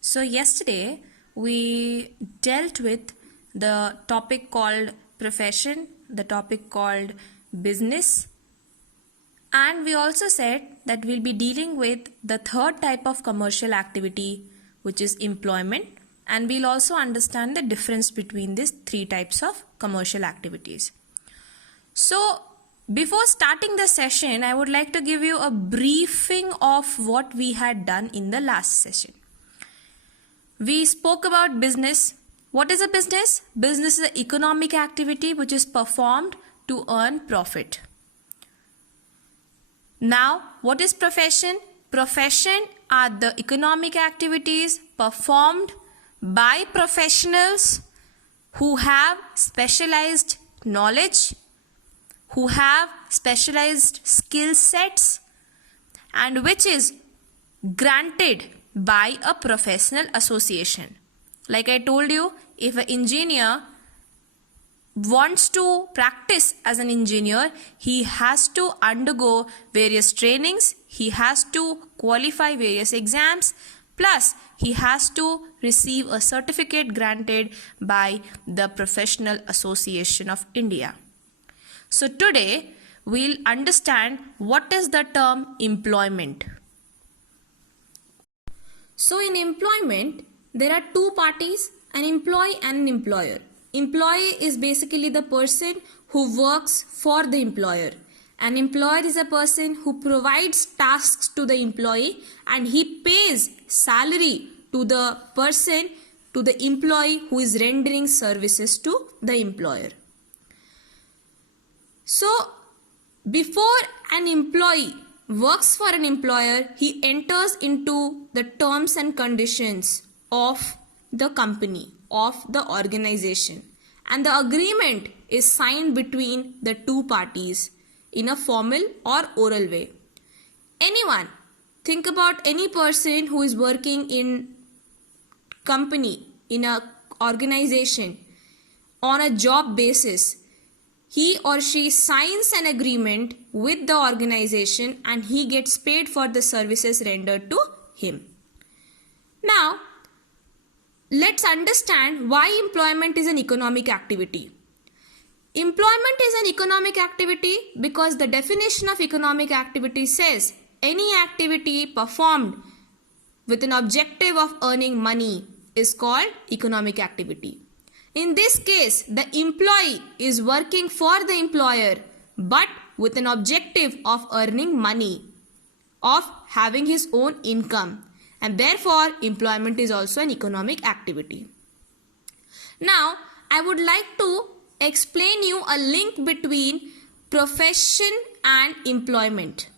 So yesterday we dealt with the topic called profession, the topic called business, and we also said that we'll be dealing with the third type of commercial activity, which is employment, and we'll also understand the difference between these three types of commercial activities. So before starting the session, I would like to give you a briefing of what we had done in the last session. We spoke about business. What is a business? Business is an economic activity which is performed to earn profit. Now, what is profession? Profession are the economic activities performed by professionals who have specialized knowledge, who have specialized skill sets, and which is granted by a professional association. Like I told you, if an engineer wants to practice as an engineer, he has to undergo various trainings, he has to qualify various exams, plus he has to receive a certificate granted by the Professional Association of India. So today we'll understand what is the term employment. So in employment, there are two parties, an employee and an employer. Employee is basically the person who works for the employer. An employer is a person who provides tasks to the employee and he pays salary to the person, to the employee who is rendering services to the employer. So before an employee works for an employer, he enters into the terms and conditions of the company, of the organization, and the agreement is signed between the two parties in a formal or oral way. Anyone, think about any person who is working in company, in a organization, on a job basis. He or she signs an agreement with the organization and he gets paid for the services rendered to him. Now, let's understand why employment is an economic activity. Employment is an economic activity because the definition of economic activity says any activity performed with an objective of earning money is called economic activity. In this case, the employee is working for the employer but with an objective of earning money, of having his own income, and therefore employment is also an economic activity. Now, I would like to explain you a link between profession and employment.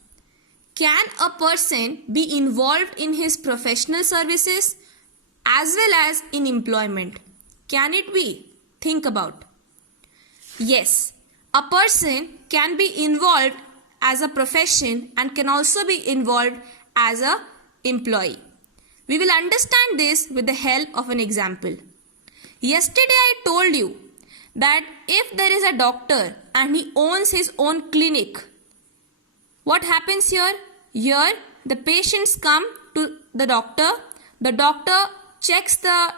Can a person be involved in his professional services as well as in employment? Can it be? Think about. Yes, a person can be involved as a profession and can also be involved as an employee. We will understand this with the help of an example. Yesterday I told you that if there is a doctor and he owns his own clinic, what happens here? Here the patients come to the doctor checks the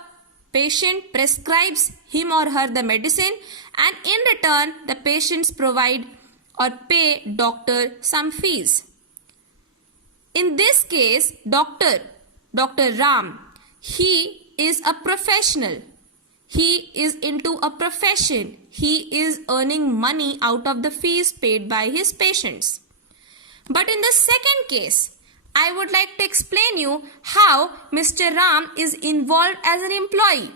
patient, prescribes him or her the medicine, and in return the patients provide or pay doctor some fees. In this case, Dr. Ram, he is a professional. He is into a profession. He is earning money out of the fees paid by his patients. But in the second case, I would like to explain you how Mr. Ram is involved as an employee.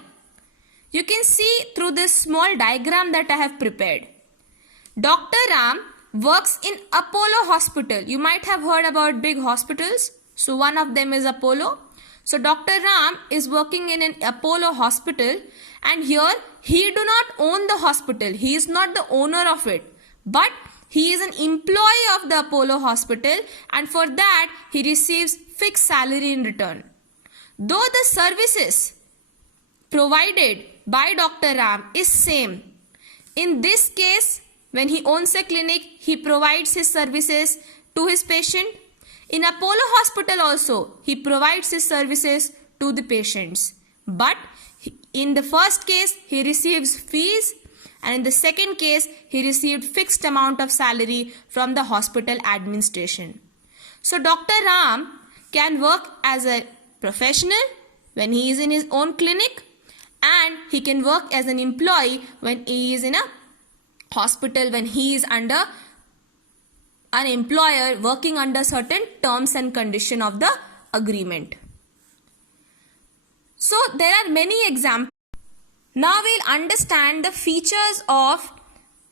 You can see through this small diagram that I have prepared. Dr. Ram works in Apollo Hospital. You might have heard about big hospitals. So one of them is Apollo. So Dr. Ram is working in an Apollo hospital, and here he do not own the hospital. He is not the owner of it. But he is an employee of the Apollo hospital, and for that he receives fixed salary in return. Though the services provided by Dr. Ram is same. In this case, when he owns a clinic, he provides his services to his patient. In Apollo Hospital also, he provides his services to the patients. But in the first case, he receives fees, and in the second case, he received fixed amount of salary from the hospital administration. So Dr. Ram can work as a professional when he is in his own clinic, and he can work as an employee when he is in a hospital, when he is under an employer working under certain terms and condition of the agreement. So there are many examples. Now we'll understand the features of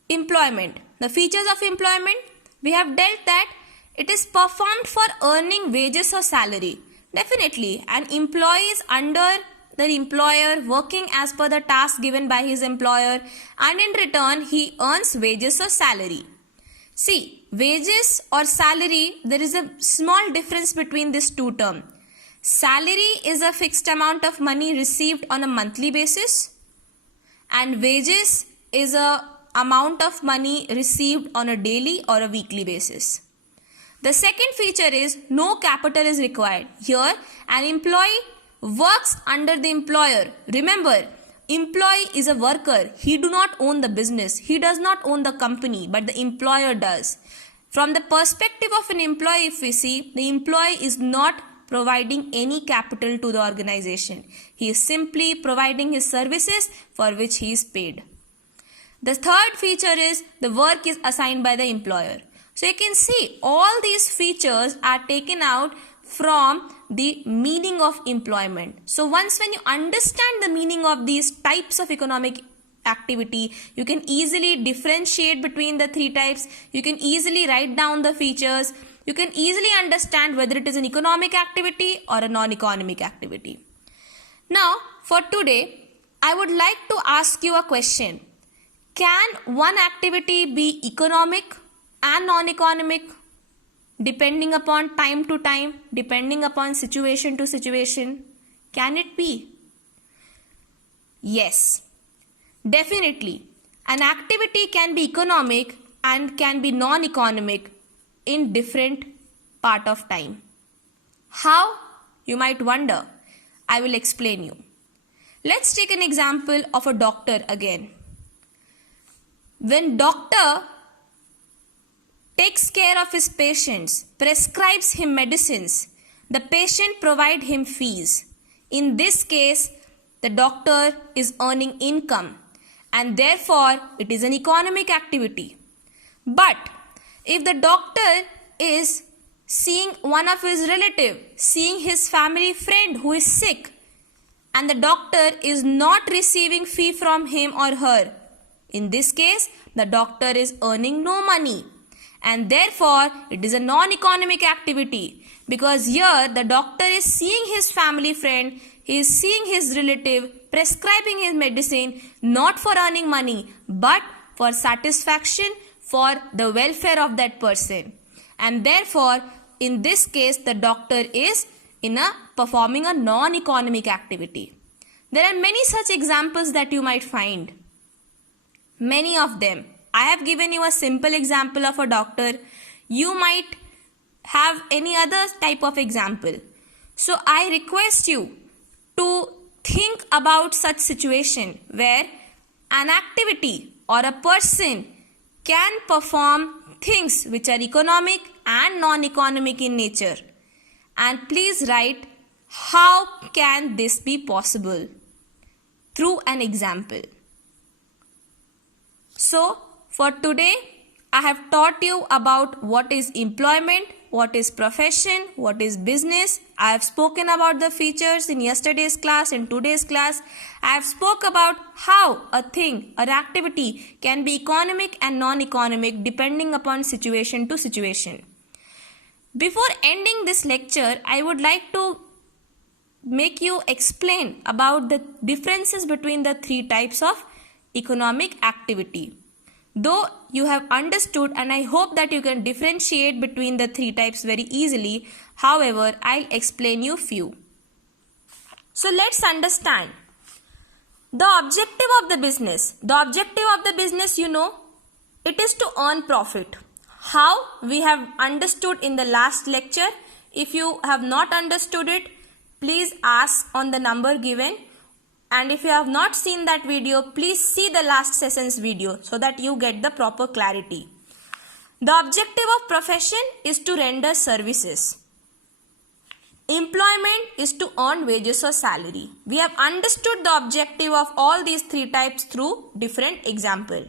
employment. The features of employment, we have dealt that it is performed for earning wages or salary. Definitely, an employee is under the employer working as per the task given by his employer, and in return he earns wages or salary. See, wages or salary, there is a small difference between these two terms. Salary is a fixed amount of money received on a monthly basis, and wages is a amount of money received on a daily or a weekly basis. The second feature is no capital is required. Here, an employee works under the employer. Remember, employee is a worker. He do not own the business. He does not own the company, but the employer does. From the perspective of an employee, if we see, the employee is not providing any capital to the organization. He is simply providing his services for which he is paid. The third feature is the work is assigned by the employer. So you can see all these features are taken out from the meaning of employment. So once when you understand the meaning of these types of economic activity, you can easily differentiate between the three types. You can easily write down the features. You can easily understand whether it is an economic activity or a non-economic activity. Now, for today, I would like to ask you a question. Can one activity be economic and non-economic? Depending upon time to time, depending upon situation to situation, can it be? Yes, definitely. An activity can be economic and can be non-economic in different part of time. How? You might wonder. I will explain you. Let's take an example of a doctor again. When doctor takes care of his patients, prescribes him medicines, the patient provide him fees. In this case, the doctor is earning income, and therefore it is an economic activity. But if the doctor is seeing one of his relative, seeing his family friend who is sick, and the doctor is not receiving fee from him or her, in this case, the doctor is earning no money. And therefore, it is a non-economic activity, because here the doctor is seeing his family friend, he is seeing his relative, prescribing his medicine, not for earning money, but for satisfaction, for the welfare of that person. And therefore, in this case, the doctor is performing a non-economic activity. There are many such examples that you might find. Many of them. I have given you a simple example of a doctor. You might have any other type of example. So I request you to think about such situation where an activity or a person can perform things which are economic and non-economic in nature. And please write, how can this be possible? Through an example. So, for today, I have taught you about what is employment, what is profession, what is business. I have spoken about the features in yesterday's class, in today's class. I have spoke about how a thing, an activity can be economic and non-economic depending upon situation to situation. Before ending this lecture, I would like to make you explain about the differences between the three types of economic activity. Though you have understood, and I hope that you can differentiate between the three types very easily, however, I'll explain you few. So let's understand the objective of the business. The objective of the business, it is to earn profit. How? We have understood in the last lecture. If you have not understood it, please ask on the number given. And if you have not seen that video, please see the last session's video so that you get the proper clarity. The objective of profession is to render services. Employment is to earn wages or salary. We have understood the objective of all these three types through different example.